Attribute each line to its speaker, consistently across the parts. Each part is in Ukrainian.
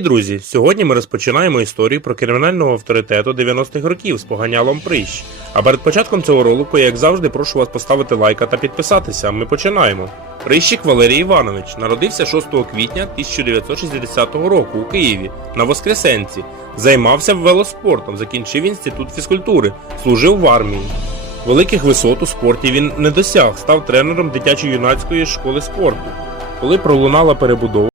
Speaker 1: Друзі, сьогодні ми розпочинаємо історію про кримінального авторитету 90-х років з поганялом Прищ. А перед початком цього ролику, як завжди, прошу вас поставити лайка та підписатися. Ми починаємо. Прищик Валерій Іванович народився 6 квітня 1960 року у Києві на Воскресенці. Займався велоспортом, закінчив інститут фізкультури, служив в армії. Великих висот у спорті він не досяг, став тренером дитячо-юнацької школи спорту. Коли пролунала перебудова.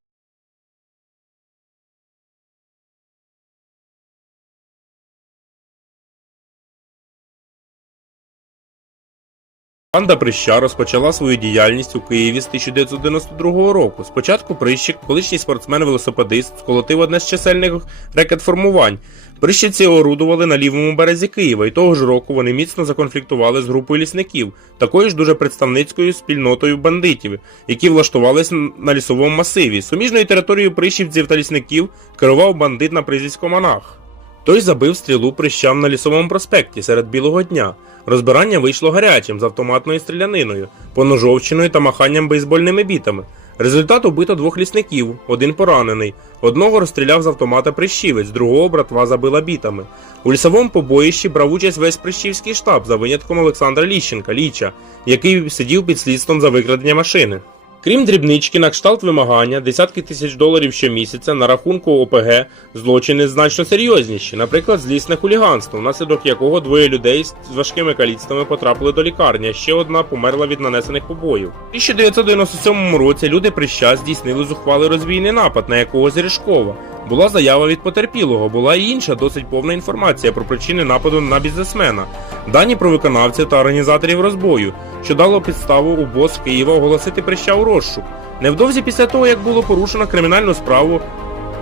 Speaker 1: Банда Прища розпочала свою діяльність у Києві з 1992 року. Спочатку Прищик, колишній спортсмен-велосипедист, сколотив одне з чисельних рекет-формувань. Прищиці орудували на лівому березі Києва, і того ж року вони міцно законфліктували з групою лісників, такою ж дуже представницькою спільнотою бандитів, які влаштувалися на лісовому масиві. Суміжною територією прищівців та лісників керував бандит на прізвисько Монах. Той забив стрілу прищам на лісовому проспекті серед білого дня. Розбирання вийшло гарячим з автоматною стріляниною, поножовщиною та маханням бейсбольними бітами. Результат убито двох лісників, один поранений. Одного розстріляв з автомата прищівець, другого братва забила бітами. У лісовому побоїщі брав участь весь прищівський штаб за винятком Олександра Ліщенка, Ліча, який сидів під слідством за викрадення машини. Крім дрібнички на кшталт вимагання, десятки тисяч доларів щомісяця на рахунку ОПГ злочини значно серйозніші, наприклад, злісне хуліганство, внаслідок якого двоє людей з важкими каліцтвами потрапили до лікарні, а ще одна померла від нанесених побоїв. У 1997 році люди прища здійснили зухвалий розвійний напад на якогось Ріжкова. Була заява від потерпілого, була і інша досить повна інформація про причини нападу на бізнесмена, дані про виконавців та організаторів розбою, що дало підставу у бос Києва оголосити прища у розшук. Невдовзі після того, як було порушено кримінальну справу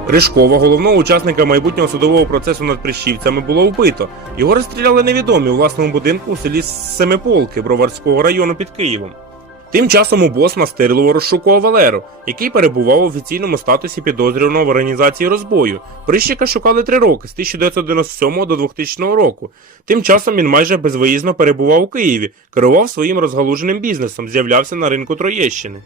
Speaker 1: Ришкова, головного учасника майбутнього судового процесу над прищівцями, було вбито. Його розстріляли невідомі у власному будинку у селі Семиполки Броварського району під Києвом. Тим часом у бос настирливо розшукував Валеру, який перебував в офіційному статусі підозрюваного в організації розбою. Прищика шукали три роки з 1997 до 2000 року. Тим часом він майже безвиїзно перебував у Києві, керував своїм розгалуженим бізнесом, з'являвся на ринку Троєщини.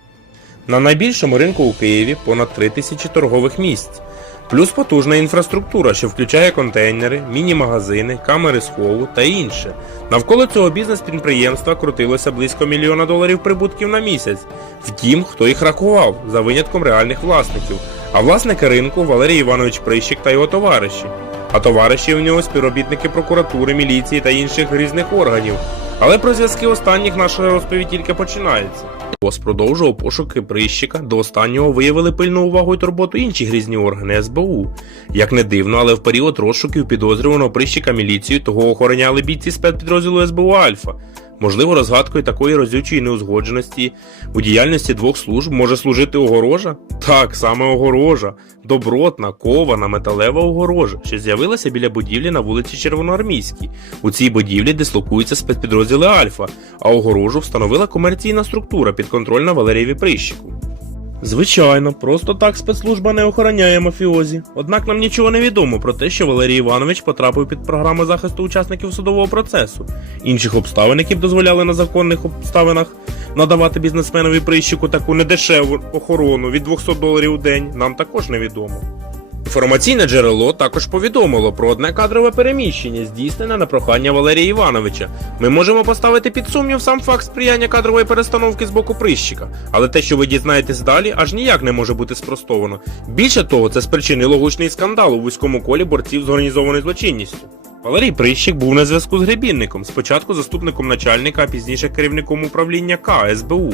Speaker 1: На найбільшому ринку у Києві понад 3 тисячі торгових місць. Плюс потужна інфраструктура, що включає контейнери, міні-магазини, камери схову та інше. Навколо цього бізнес-підприємства крутилося близько мільйона доларів прибутків на місяць. Втім, хто їх рахував, за винятком реальних власників. А власники ринку Валерій Іванович Прищик та його товариші. А товариші у нього співробітники прокуратури, міліції та інших різних органів. Але про зв'язки останніх наша розповідь тільки починається. Бос продовжував пошуки прищика. До останнього виявили пильну увагу і турботу інші грізні органи СБУ. Як не дивно, але в період розшуків підозрюваного прищика міліцію того охороняли бійці спецпідрозділу СБУ Альфа. Можливо, розгадкою такої розючої неузгодженості у діяльності двох служб може служити огорожа? Так, саме огорожа, добротна, кована, металева огорожа, що з'явилася біля будівлі на вулиці Червоноармійській. У цій будівлі дислокуються спецпідрозділи Альфа, а огорожу встановила комерційна структура підконтрольна Валерієві Прищику. Звичайно, просто так спецслужба не охороняє мафіозі. Однак нам нічого не відомо про те, що Валерій Іванович потрапив під програму захисту учасників судового процесу. Інших обставин, які б дозволяли на законних обставинах надавати бізнесменові прищику таку недешеву охорону від 200 доларів у день, нам також невідомо. Інформаційне джерело також повідомило про одне кадрове переміщення, здійснене на прохання Валерія Івановича. Ми можемо поставити під сумнів сам факт сприяння кадрової перестановки з боку прищика, але те, що ви дізнаєтесь далі, аж ніяк не може бути спростовано. Більше того, це спричинило гучний скандал у вузькому колі борців з організованою злочинністю. Валерій Прищик був на зв'язку з гребінником, спочатку заступником начальника, а пізніше керівником управління К СБУ.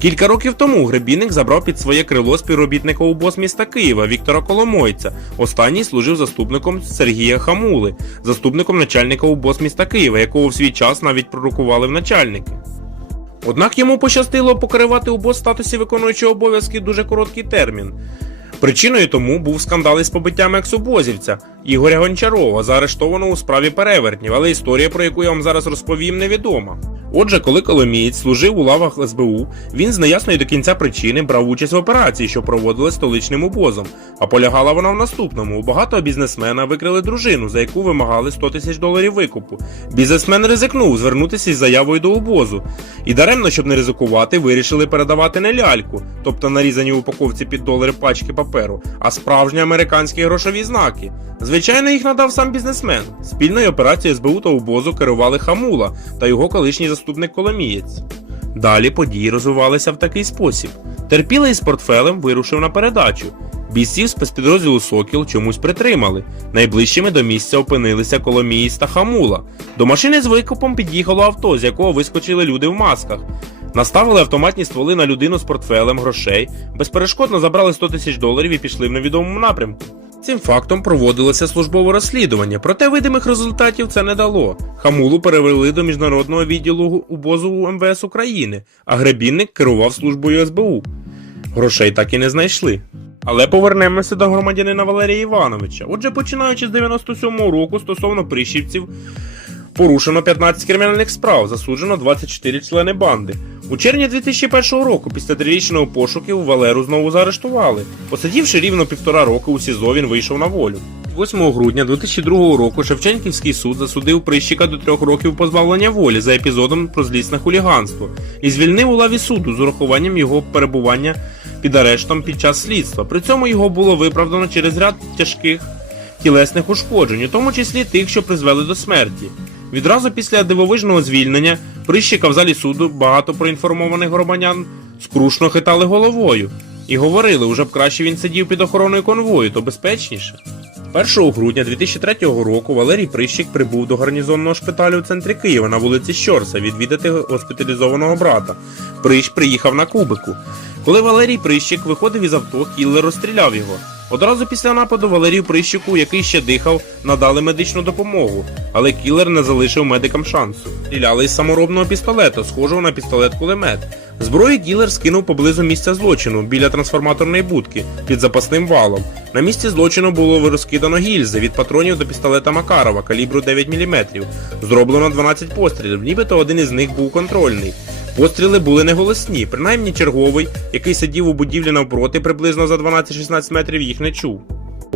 Speaker 1: Кілька років тому гребінник забрав під своє крило співробітника УБОС міста Києва Віктора Коломойця. Останній служив заступником Сергія Хамули, заступником начальника УБОС міста Києва, якого в свій час навіть пророкували в начальники. Однак йому пощастило покривати УБОС в статусі виконуючого обов'язки дуже короткий термін. Причиною тому був скандал із побиттям ексобозівця. Ігоря Гончарова, заарештованого у справі перевертнів, але історія, про яку я вам зараз розповім, невідома. Отже, коли Коломієць служив у лавах СБУ, він з неясної до кінця причини брав участь в операції, що проводили столичним обозом. А полягала вона в наступному: у багатого бізнесмена викрили дружину, за яку вимагали 100 тисяч доларів викупу. Бізнесмен ризикнув звернутися із заявою до обозу. І даремно, щоб не ризикувати, вирішили передавати не ляльку, тобто нарізані в упаковці під долари пачки паперу, а справжні американські грошові знаки. Звичайно, їх надав сам бізнесмен. Спільною операцією СБУ та обозу керували Хамула та його колишній заступник Коломієць. Далі події розвивалися в такий спосіб. Терпілий із портфелем вирушив на передачу. Бійців спецпідрозділу Сокіл чомусь притримали. Найближчими до місця опинилися Коломієць та Хамула. До машини з викупом під'їхало авто, з якого вискочили люди в масках. Наставили автоматні стволи на людину з портфелем грошей, безперешкодно забрали 100 тисяч доларів і пішли в невідомому напрямку. Цим фактом проводилося службове розслідування, проте видимих результатів це не дало. Хамулу перевели до міжнародного відділу УБОЗу МВС України, а гребінник керував службою СБУ. Грошей так і не знайшли. Але повернемося до громадянина Валерія Івановича. Отже, починаючи з 97-го року стосовно прищівців, порушено 15 кримінальних справ, засуджено 24 члени банди. У червні 2001 року, після трирічного пошуків, Валеру знову заарештували. Посидівши рівно півтора року у СІЗО, він вийшов на волю. 8 грудня 2002 року Шевченківський суд засудив прищика до трьох років позбавлення волі за епізодом про злісне хуліганство і звільнив у лаві суду з урахуванням його перебування під арештом під час слідства. При цьому його було виправдано через ряд тяжких тілесних ушкоджень, у тому числі тих, що призвели до смерті. Відразу після дивовижного звільнення прищика в залі суду багато проінформованих громадян скрушно хитали головою і говорили, уже б краще він сидів під охороною конвою, то безпечніше. 1 грудня 2003 року Валерій Прищик прибув до гарнізонного шпиталю в центрі Києва на вулиці Щорса відвідати госпіталізованого брата. Прищ приїхав на кубику. Коли Валерій Прищик виходив із авто, кіллер розстріляв його. Одразу після нападу Валерію Прищику, який ще дихав, надали медичну допомогу, але кілер не залишив медикам шансу. Стріляли із саморобного пістолета, схожого на пістолет-кулемет. Зброю кілер скинув поблизу місця злочину біля трансформаторної будки під запасним валом. На місці злочину було розкидано гільзи від патронів до пістолета Макарова калібру 9 мм. Зроблено 12 пострілів, нібито один із них був контрольний. Постріли були неголосні, принаймні черговий, який сидів у будівлі навпроти приблизно за 12-16 метрів, їх не чув.